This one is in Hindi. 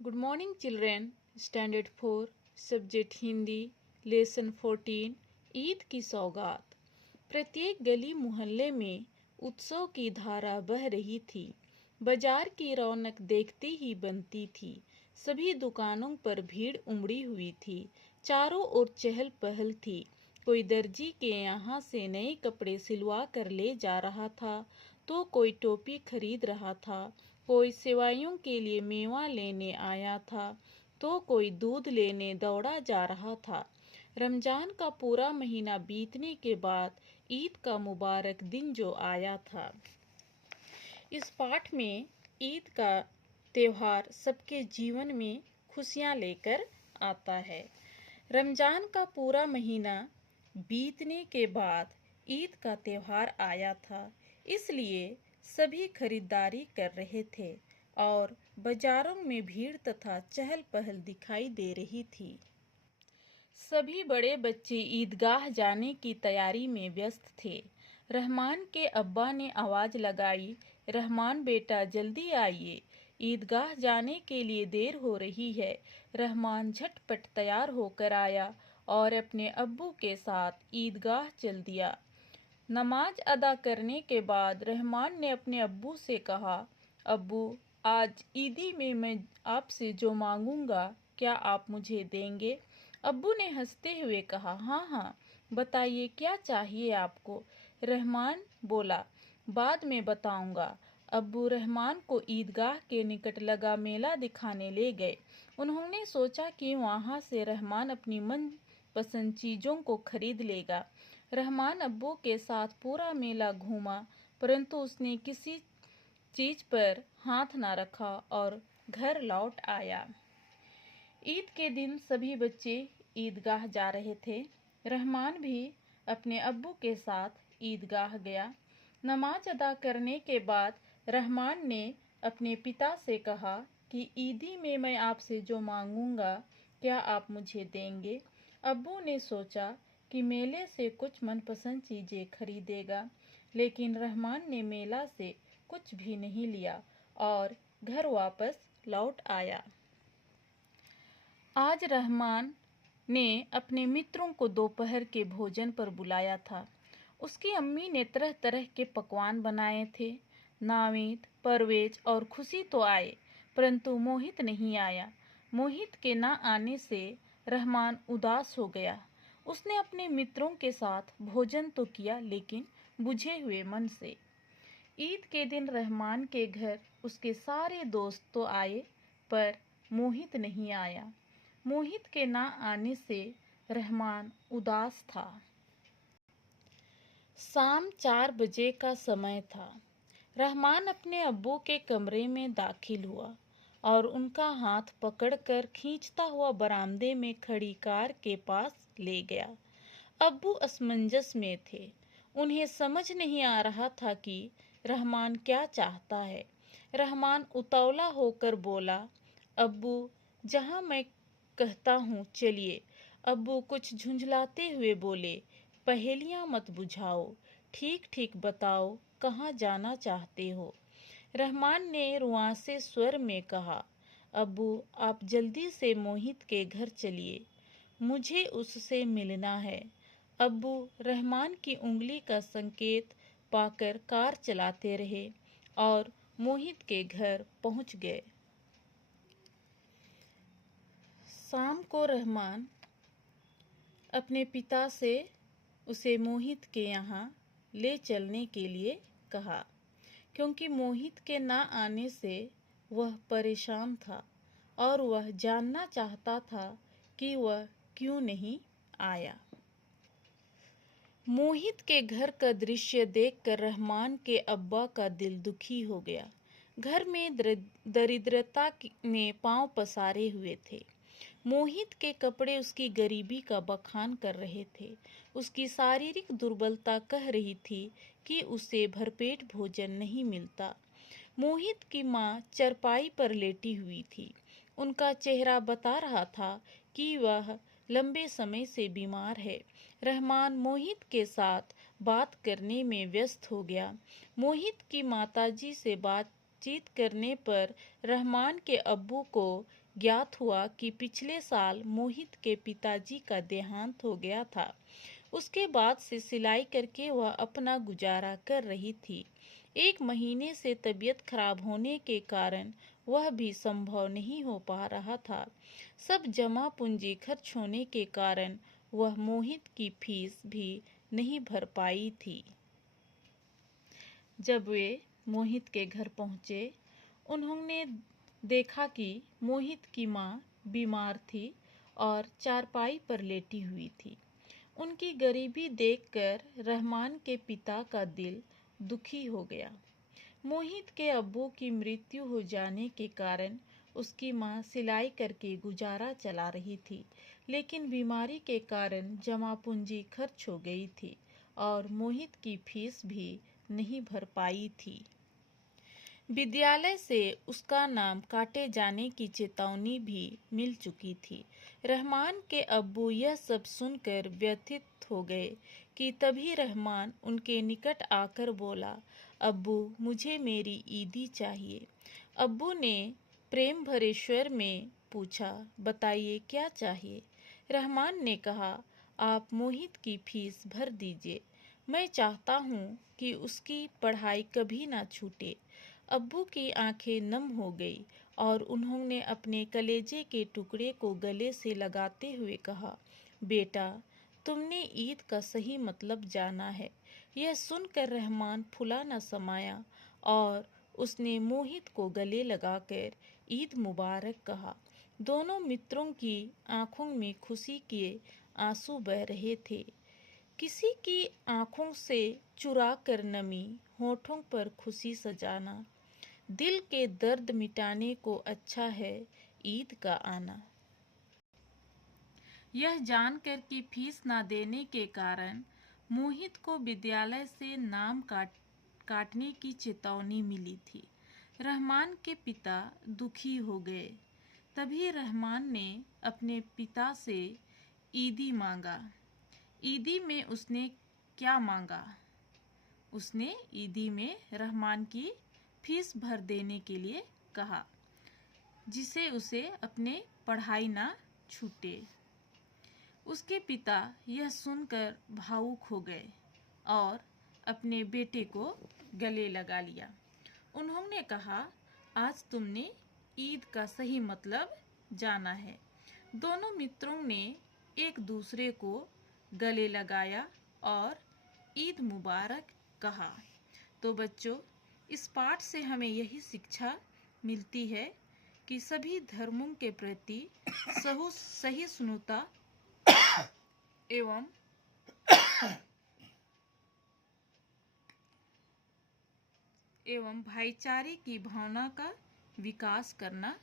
Good morning, children. Standard 4, Subject Hindi, Lesson 14, Eid की सौगात। प्रत्येक गली मोहल्ले में उत्सव की धारा बह रही थी। बाजार की रौनक देखते ही बनती थी। सभी दुकानों पर भीड़ उमड़ी हुई थी। चारों ओर चहल पहल थी। कोई दर्जी के यहाँ से नए कपड़े सिलवा कर ले जा रहा था, तो कोई टोपी खरीद रहा था। कोई सेवाइयों के लिए मेवा लेने आया था, तो कोई दूध लेने दौड़ा जा रहा था। रमजान का पूरा महीना बीतने के बाद ईद का मुबारक दिन जो आया था। इस पाठ में ईद का त्योहार सबके जीवन में खुशियां लेकर आता है। रमजान का पूरा महीना बीतने के बाद ईद का त्योहार आया था, इसलिए सभी खरीदारी कर रहे थे और बाजारों में भीड़ तथा चहल पहल दिखाई दे रही थी। सभी बड़े बच्चे ईदगाह जाने की तैयारी में व्यस्त थे। रहमान के अब्बा ने आवाज लगाई, रहमान बेटा जल्दी आइए, ईदगाह जाने के लिए देर हो रही है। रहमान झटपट तैयार होकर आया और अपने अब्बू के साथ ईदगाह चल दिया। नमाज अदा करने के बाद रहमान ने अपने अब्बू से कहा, अब्बू, आज ईदी में मैं आपसे जो मांगूंगा क्या आप मुझे देंगे? अब्बू ने हंसते हुए कहा, हाँ हाँ, बताइए क्या चाहिए आपको? रहमान बोला, बाद में बताऊंगा। अब्बू रहमान को ईदगाह के निकट लगा मेला दिखाने ले गए। उन्होंने सोचा कि वहां से रहमान अपनी मनपसंद चीजों को खरीद लेगा। रहमान अब्बू के साथ पूरा मेला घूमा, परंतु उसने किसी चीज पर हाथ ना रखा और घर लौट आया। ईद के दिन सभी बच्चे ईदगाह जा रहे थे। रहमान भी अपने अब्बू के साथ ईदगाह गया। नमाज अदा करने के बाद रहमान ने अपने पिता से कहा कि ईदी में मैं आपसे जो मांगूंगा क्या आप मुझे देंगे? अब्बू ने सोचा कि मेले से कुछ मनपसंद चीजें खरीदेगा, लेकिन रहमान ने मेला से कुछ भी नहीं लिया और घर वापस लौट आया। आज रहमान ने अपने मित्रों को दोपहर के भोजन पर बुलाया था। उसकी अम्मी ने तरह तरह के पकवान बनाए थे। नावीद, परवेज और खुशी तो आए, परंतु मोहित नहीं आया। मोहित के न आने से रहमान उदास हो गया। उसने अपने मित्रों के साथ भोजन तो किया, लेकिन बुझे हुए मन से। ईद के दिन रहमान के घर उसके सारे दोस्त तो आए, पर मोहित नहीं आया। मोहित के ना आने से रहमान उदास था। शाम 4 बजे का समय था। रहमान अपने अब्बू के कमरे में दाखिल हुआ और उनका हाथ पकड़कर खींचता हुआ बरामदे में खड़ी कार के पास ले गया। अब्बू असमंजस में थे। उन्हें समझ नहीं आ रहा था कि रहमान क्या चाहता है। रहमान उतावला होकर बोला, अब्बू, जहां मैं कहता हूँ चलिए। अब्बू कुछ झुंझलाते हुए बोले, पहेलियां मत बुझाओ, ठीक ठीक बताओ कहाँ जाना चाहते हो? रहमान ने रुआंसे स्वर में कहा, अब्बू, आप जल्दी से मोहित के घर चलिए, मुझे उससे मिलना है। अब्बू रहमान की उंगली का संकेत पाकर कार चलाते रहे और मोहित के घर पहुंच गए। शाम को रहमान अपने पिता से उसे मोहित के यहाँ ले चलने के लिए कहा, क्योंकि मोहित के ना आने से वह परेशान था और वह जानना चाहता था कि वह क्यों नहीं आया। मोहित के घर का दृश्य देखकर रहमान के अब्बा का दिल दुखी हो गया। घर में दरिद्रता ने पांव पसारे हुए थे। मोहित के कपड़े उसकी गरीबी का बखान कर रहे थे। उसकी शारीरिक दुर्बलता कह रही थी कि उसे भरपेट भोजन नहीं मिलता। मोहित की माँ चरपाई पर लेटी हुई थी। उनका चेहरा बता रहा था कि वह लंबे समय से बीमार है। रहमान मोहित के साथ बात करने में व्यस्त हो गया। मोहित की माताजी से बातचीत करने पर रहमान के अब्बू को ज्ञात हुआ कि पिछले साल मोहित के पिताजी का देहांत हो गया था। उसके बाद से सिलाई करके वह अपना गुजारा कर रही थी। 1 महीने से तबीयत खराब होने के कारण वह भी संभव नहीं हो पा रहा था। सब जमा पूंजी खर्च होने के कारण वह मोहित की फीस भी नहीं भर पाई थी। जब वे मोहित के घर पहुंचे, उन्होंने देखा कि मोहित की माँ बीमार थी और चारपाई पर लेटी हुई थी। उनकी गरीबी देखकर रहमान के पिता का दिल दुखी हो गया। मोहित के अब्बू की मृत्यु हो जाने के कारण उसकी माँ सिलाई करके गुजारा चला रही थी, लेकिन बीमारी के कारण जमा पूंजी खर्च हो गई थी और मोहित की फीस भी नहीं भर पाई थी। विद्यालय से उसका नाम काटे जाने की चेतावनी भी मिल चुकी थी। रहमान के अब्बू यह सब सुनकर व्यथित हो गए कि तभी रहमान उनके निकट आकर बोला, अब्बू, मुझे मेरी ईदी चाहिए। अब्बू ने प्रेम भरे स्वर में पूछा, बताइए क्या चाहिए? रहमान ने कहा, आप मोहित की फीस भर दीजिए। मैं चाहता हूँ कि उसकी पढ़ाई कभी ना छूटे। अब्बू की आंखें नम हो गई और उन्होंने अपने कलेजे के टुकड़े को गले से लगाते हुए कहा, बेटा, तुमने ईद का सही मतलब जाना है। यह सुनकर रहमान फुला न समाया और उसने मोहित को गले लगाकर ईद मुबारक कहा। दोनों मित्रों की आंखों में खुशी के आंसू बह रहे थे। किसी की आंखों से चुरा कर नमी, होठों पर खुशी सजाना। दिल के दर्द मिटाने को अच्छा है ईद का आना। यह जानकर कि फीस ना देने के कारण मोहित को विद्यालय से नाम काटने की चेतावनी मिली थी। रहमान के पिता दुखी हो गए। तभी रहमान ने अपने पिता से ईदी मांगा। ईदी में उसने क्या मांगा? उसने ईदी में रहमान की फीस भर देने के लिए कहा, जिसे उसे अपने पढ़ाई ना छूटे। उसके पिता यह सुनकर भावुक हो गए और अपने बेटे को गले लगा लिया। उन्होंने कहा, आज तुमने ईद का सही मतलब जाना है। दोनों मित्रों ने एक दूसरे को गले लगाया और ईद मुबारक कहा। तो बच्चों, इस पाठ से हमें यही शिक्षा मिलती है कि सभी धर्मों के प्रति सहिष्णुता एवं भाईचारे की भावना का विकास करना